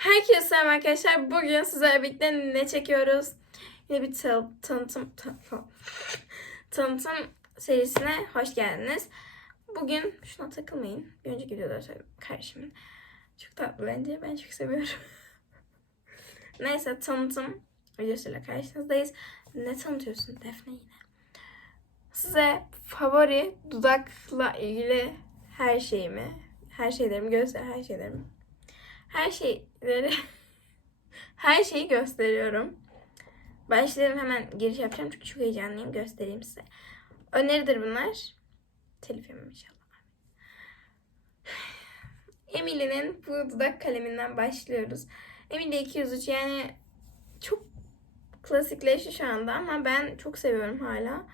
Herkese selam arkadaşlar. Bugün sizlerle birlikte ne çekiyoruz? Yine bir tan- tanıtım tan- tanıtım serisine hoş geldiniz. Bugün şuna takılmayın. Bir önceki videoda kardeşimin. Çok tatlı bence. Ben çok seviyorum. Neyse tanıtım videosuyla karşınızdayız. Ne tanıtıyorsun Defne yine? Size favori dudakla ilgili her şeyimi, her şeylerimi göster, her şeylerimi her şeyleri her şeyi gösteriyorum. Başlayalım hemen giriş yapacağım çünkü çok heyecanlıyım. Göstereyim size. Öneridir bunlar. Telif inşallah. Emily'nin bu dudak kaleminden başlıyoruz. Emily 203 yani çok klasikleşti şu anda ama ben çok seviyorum hala.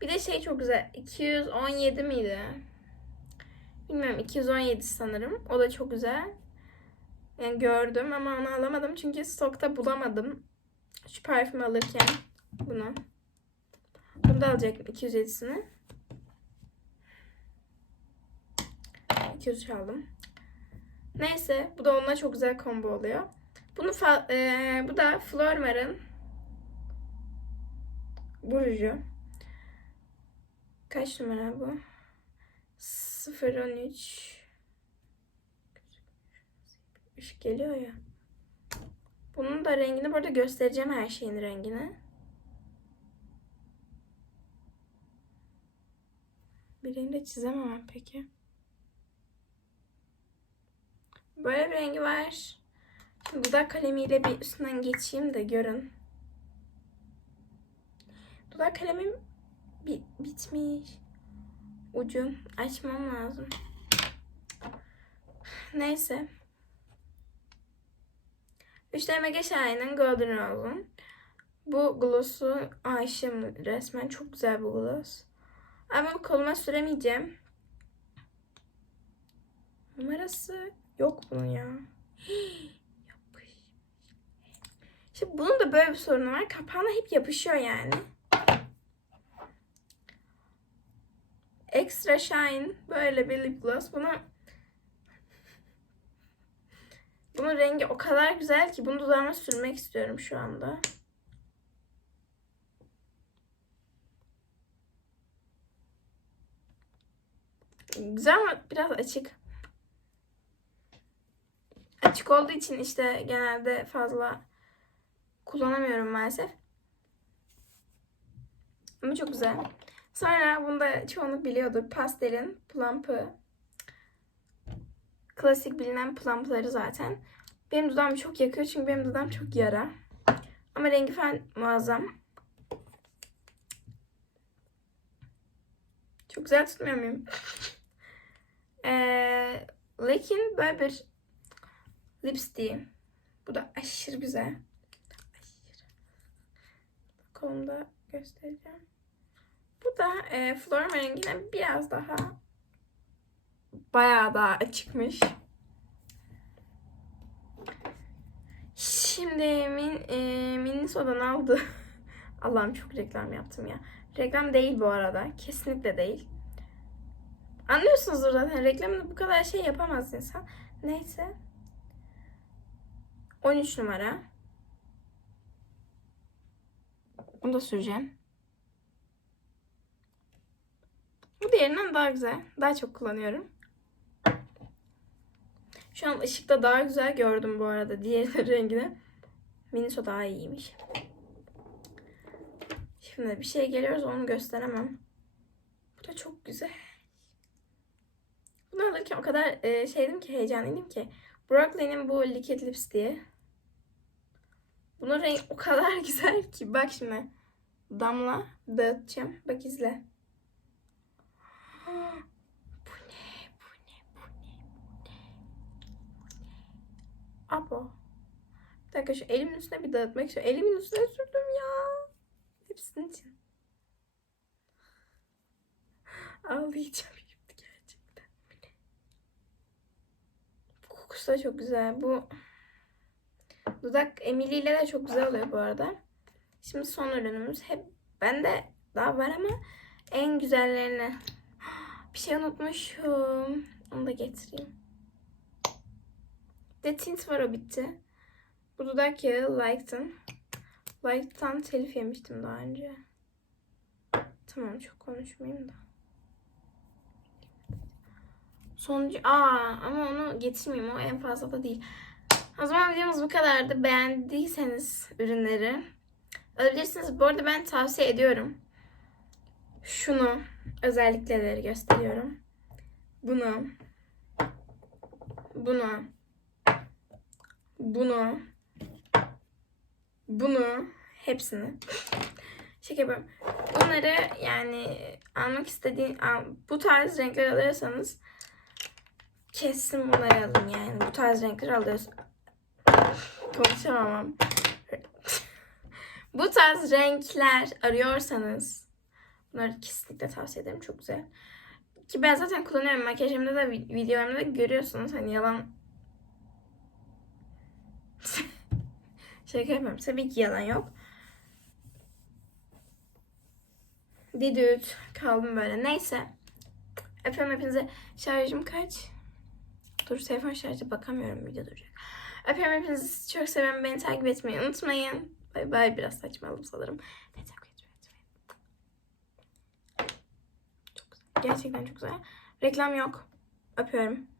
Bir de şey çok güzel. 217 miydi? Bilmiyorum 217 sanırım. O da çok güzel. Yani gördüm ama onu alamadım çünkü stokta bulamadım. Şu parfümü alırken bunu. Bunu da alacaktım 207'sini. 200 aldım. Neyse bu da onunla çok güzel combo oluyor. Bunu e, bu da Flormar'ın Burcu. Kaç numara bu? 013 Işık geliyor ya. Bunun da rengini burada göstereceğim her şeyin rengini. Bir rengi de çizemem peki. Böyle bir rengi var. Şimdi dudak kalemiyle bir üstünden geçeyim de görün. Dudak kalemim bi- bitmiş. Ucu açmam lazım. Neyse. Üçleme Geç Aynen Golden Rose'un. Bu gloss'u aşığım resmen. Çok güzel bu gloss. Ama koluma süremeyeceğim. Numarası yok bunun ya. İşte bunun da böyle bir sorunu var. Kapağına hep yapışıyor yani. Extra Shine böyle bir lip gloss. Bunu bunun rengi o kadar güzel ki bunu dudağıma sürmek istiyorum şu anda. Güzel ama biraz açık. Açık olduğu için işte genelde fazla kullanamıyorum maalesef. Ama çok güzel. Sonra bunu da çoğunluk biliyordur. Pastel'in Plump'ı. Klasik bilinen plumpları zaten. Benim dudağımı çok yakıyor çünkü benim dudağım çok yara. Ama rengi falan muazzam. Çok güzel tutmuyor muyum? Ee, Lakin böyle bir lipstick. Bu da aşırı güzel. Aşırı. Kolumda göstereceğim. Bu da e, Florma rengine biraz daha bayağı daha açıkmış. Şimdi min, e, Minnesota'dan aldı. Allah'ım çok reklam yaptım ya. Reklam değil bu arada. Kesinlikle değil. Anlıyorsunuzdur zaten. Reklamda bu kadar şey yapamaz insan. Neyse. 13 numara. Bunu da süreceğim. Bu diğerinden daha güzel. Daha çok kullanıyorum. Şu an ışıkta daha güzel gördüm bu arada diğer rengini. Miniso daha iyiymiş. Şimdi bir şey geliyoruz onu gösteremem. Bu da çok güzel. Bunu alırken o kadar e, şeydim ki heyecanlıydım ki. Brooklyn'in bu Liquid Lips diye. Bunun rengi o kadar güzel ki. Bak şimdi. Damla dağıtacağım. Bak izle. Bu ne? Bu ne? Bu ne? Bu ne? Abo. Bir dakika şu elimin üstüne bir dağıtmak istiyorum. Elimin üstüne sürdüm ya. Hepsinin için. Ağlayacağım şimdi gerçekten. Bu kokusu da çok güzel. Bu dudak Emily ile de çok güzel oluyor bu arada. Şimdi son ürünümüz. Hep bende daha var ama en güzellerini. Bir şey unutmuşum. Onu da getireyim. De tint var o bitti. Bu dudak yağı Like'tan. Like'tan telif yemiştim daha önce. Tamam çok konuşmayayım da. Sonuncu... Aa ama onu getirmeyeyim. O en fazla da değil. O zaman videomuz bu kadardı. Beğendiyseniz ürünleri alabilirsiniz. Bu arada ben tavsiye ediyorum. Şunu özellikleri gösteriyorum. Bunu. Bunu. Bunu. Bunu. Hepsini. Şaka yapıyorum. Bunları yani almak istediğin bu tarz renkler alıyorsanız kesin bunları alın yani. Bu tarz renkleri alıyorsun. Konuşamam. bu tarz renkler arıyorsanız bunları kesinlikle tavsiye ederim. Çok güzel. Ki ben zaten kullanıyorum. Makyajımda da vi- videolarımda da görüyorsunuz. Hani yalan Şaka yapıyorum. Tabii ki yalan yok. Didüt. Kaldım böyle. Neyse. Öpüyorum hepinize. Şarjım kaç? Dur telefon şarjı bakamıyorum video duracak. Öpüyorum hepinizi. Çok seviyorum. Beni takip etmeyi unutmayın. Bay bay. Biraz saçmaladım sanırım. Çok güzel. Gerçekten çok güzel. Reklam yok. Öpüyorum.